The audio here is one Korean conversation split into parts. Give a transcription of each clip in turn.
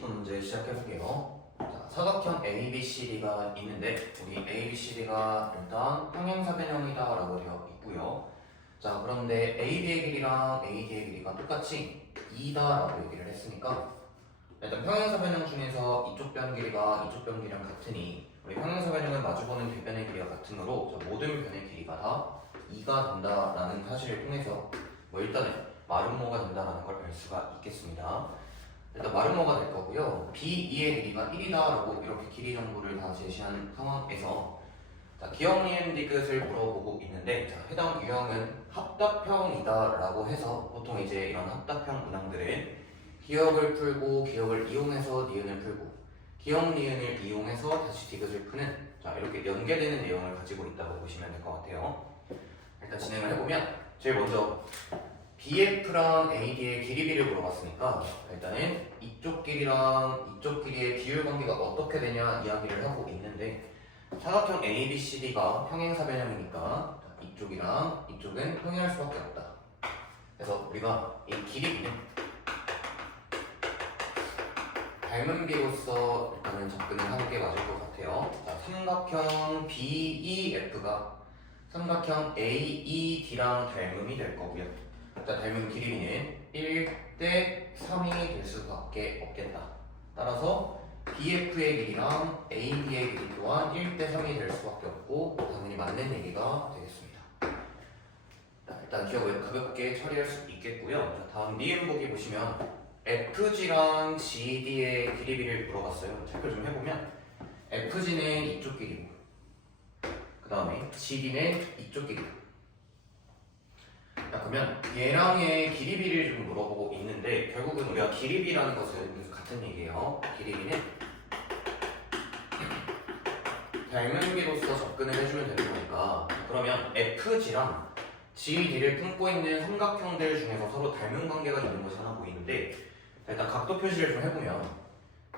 20분 문제 시작해볼게요. 자, 사각형 ABCD가 있는데 우리 ABCD가 일단 평행사변형이다 라고 되어 있고요. 자, 그런데 AB의 길이랑 AD의 길이가 똑같이 2다 라고 얘기를 했으니까 일단 평행사변형 중에서 이쪽 변 길이가 이쪽 변 길이랑 같으니 우리 평행사변형은 마주보는 뒷변의 길이가 같으므로 모든 변의 길이가 다 2가 된다라는 사실을 통해서 일단은 마름모가 된다라는 걸 알 수가 있겠습니다. 일단 마름모가 될 거고요. B2의 길이가 1이다 라고 이렇게 길이 정보를 다 제시한 상황에서 자, 기억, 니은, 디귿을 물어보고 있는데 자, 해당 유형은 합답형이다 라고 해서 보통 이제 이런 합답형 문항들은 기억을 풀고 기억을 이용해서 니은을 풀고 기억, 니은을 이용해서 다시 디귿을 푸는 자, 이렇게 연계되는 내용을 가지고 있다고 보시면 될 것 같아요. 일단 진행을 해보면 제일 먼저 BF랑 AD의 길이비를 물어봤으니까 일단은 이쪽 길이랑 이쪽 길이의 비율 관계가 어떻게 되냐 이야기를 하고 있는데 사각형 ABCD가 평행사변형이니까 이쪽이랑 이쪽은 평행할 수밖에 없다. 그래서 우리가 이 길이비는 닮은 비로서 일단은 접근을 하는 게 맞을 것 같아요. 자, 삼각형 BEF가 삼각형 AED랑 닮음이 될 거고요. 자, 닮은 길이는 1대 3이 될 수밖에 없겠다. 따라서 BF의 길이랑 AD의 길이 또한 1대 3이 될 수밖에 없고 당연히 맞는 얘기가 되겠습니다. 자, 일단 기억을 가볍게 처리할 수 있겠고요. 자, 다음 니은 보기 보시면 FG랑 GD의 길이비를 물어봤어요. 체크를 좀 해보면 FG는 이쪽 길이고 그 다음에 GD는 이쪽 길이고 자, 그러면 얘랑의 길이비를 좀 물어보고 있는데 결국은 우리가 길이비라는 것은 같은 얘기예요. 길이비는 닮은 비로서 접근을 해주면 되는 거니까 그러면 FG랑 GD를 품고 있는 삼각형들 중에서 서로 닮은 관계가 있는 것이 하나 보이는데 자, 일단 각도 표시를 좀 해보면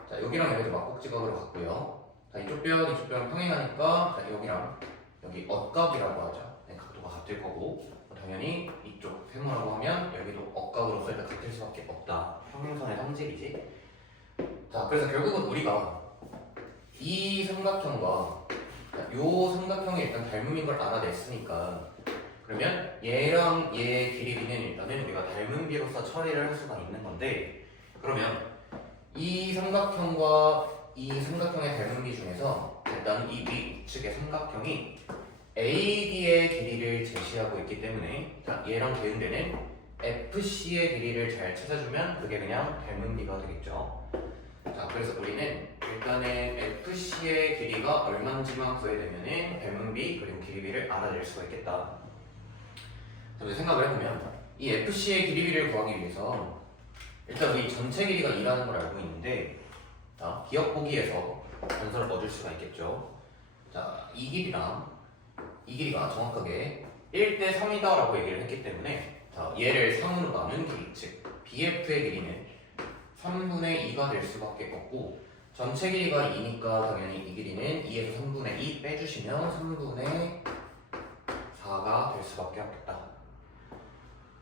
자, 여기랑 여기도 막곡지각으로 갔고요. 자, 이쪽 변 평행하니까 자, 여기랑 여기 억각이라고 하죠. 네, 각도가 같을 거고 당연히 이쪽 세모라고 하면 여기도 억각으로서 일단 같을 수밖에 없다. 평행선의 성질이지. 자, 그래서 결국은 우리가 이 삼각형과 요 삼각형이 일단 닮음인 걸 알아냈으니까 그러면 얘랑 얘의 길이비는 일단은 우리가 닮은 비로서 처리를 할 수가 있는 건데 그러면 이 삼각형과 이 삼각형의 닮은 비 중에서 일단 이 위측의 삼각형이 AD의 길이를 제시하고 있기 때문에 자, 얘랑 대응되는 FC의 길이를 잘 찾아주면 그게 그냥 닮은 비가 되겠죠. 자, 그래서 우리는 일단은 FC의 길이가 얼마인지만 구해내면은 닮은 비 그리고 길이비를 알아낼 수가 있겠다. 자, 우리 생각을 해보면 이 FC의 길이비를 구하기 위해서 일단 우리 전체 길이가 2라는 걸 알고 있는데 자, 기억 보기에서 단서를 얻을 수가 있겠죠. 자, 이 길이랑 이 길이가 정확하게 1대 3이다 라고 얘기를 했기 때문에 자, 얘를 3으로 나눈 길이 즉 BF의 길이는 3분의 2가 될 수밖에 없고 전체 길이가 2니까 당연히 이 길이는 2에서 3분의 2 빼주시면 3분의 4가 될 수밖에 없겠다.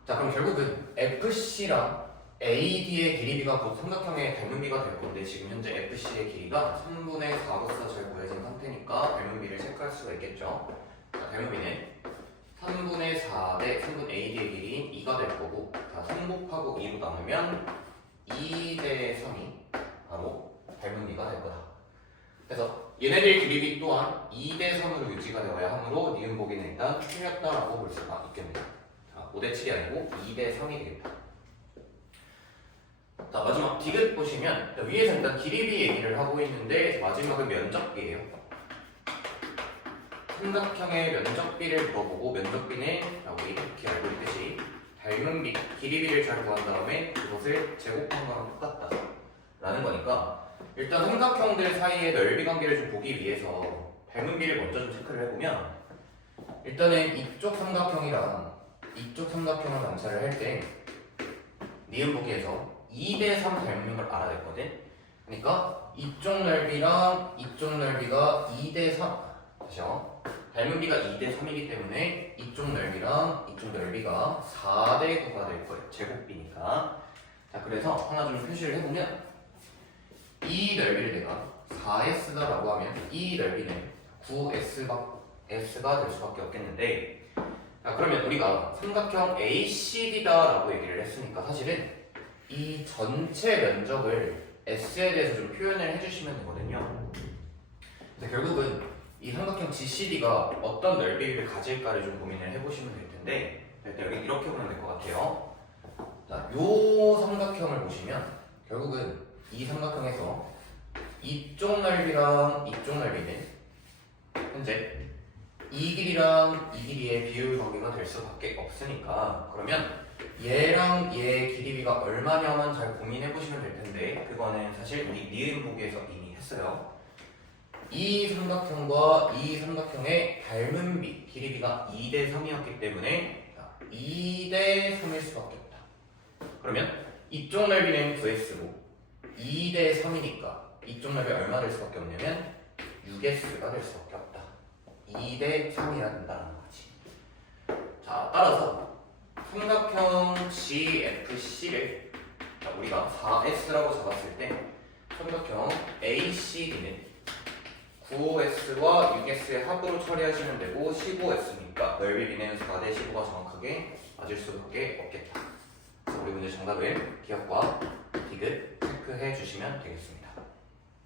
자, 그럼 결국은 FC랑 AD의 길이비가 곧 삼각형의 닮은 비가 될 건데 지금 현재 FC의 길이가 3분의 4로서 잘 구해진 상태니까 닮은 비를 체크할 수가 있겠죠. 자, 닮은 비는 3분의 4 대 3분의 AD의 길이인 2가 될 거고 자, 3 곱하고 2로 나누면 2 대 3이 바로 닮은 비가 될 거다. 그래서 얘네들 길이비 또한 2 대 3으로 유지가 되어야 하므로 니은 보기는 일단 틀렸다라고 볼 수가 있겠네요. 자, 5 대 7이 아니고 2 대 3이 되겠다. 자, 마지막 디귿 보시면 위에서 일단 길이비 얘기를 하고 있는데 마지막은 면적비예요. 삼각형의 면적비를 물어보고 면적비는 우리 이렇게 알고 있듯이 닮은 비, 길이비를 잘 구한 다음에 그것을 제곱한 거랑 똑같다 라는 거니까 일단 삼각형들 사이의 넓이 관계를 좀 보기 위해서 닮은 비를 먼저 좀 체크를 해보면 일단은 이쪽 삼각형이랑 이쪽 삼각형을 관찰을 할 때 니은 보기에서 2대 3 닮은 걸 알아냈거든. 그러니까 이쪽 넓이랑 이쪽 넓이가 2대 3 다시요. 닮은 비가 2대 3이기 때문에 이쪽 넓이랑 이쪽 넓이가 4대 9가 될 거예요. 제곱비니까. 자, 그래서 하나 좀 표시를 해보면 이 넓이를 내가 4S다라고 하면 이 넓이는 9S가 될 수밖에 없겠는데, 자, 그러면 우리가 삼각형 ACD다라고 얘기를 했으니까 사실은 이 전체 면적을 S에 대해서 좀 표현을 해주시면 되거든요. 그래서 결국은 이 삼각형 GCD가 어떤 넓이를 가질까를 좀 고민을 해보시면 될 텐데, 일단 여기 이렇게 보면 될 것 같아요. 자, 요 삼각형을 보시면 결국은 이 삼각형에서 이쪽 넓이랑 이쪽 넓이는 현재 이 길이랑 이 길이의 비율 관계가 될 수밖에 없으니까, 그러면 얘랑 얘의 길이비가 얼마냐만 잘 고민해 보시면 될 텐데, 그거는 사실 우리 니은 보기에서 이미 했어요. 이 삼각형과 이 삼각형의 닮은 비 길이비가 2대 3이었기 때문에 2대 3일 수밖에 없다. 그러면 이쪽 넓이는 9S고 2대 3이니까 이쪽 넓이 얼마 될 수밖에 없냐면 6S가 될 수밖에 없다. 2대 3이라 된다는 거지. 자, 따라서 삼각형 GFC를 우리가 4S라고 잡았을 때 삼각형 ACD는 9S와 6S의 합으로 처리하시면 되고 15S니까 넓이 B는 4대 15가 정확하게 맞을 수밖에 없겠다. 그래서 우리 문제 정답을 기억과 디귿 체크해 주시면 되겠습니다.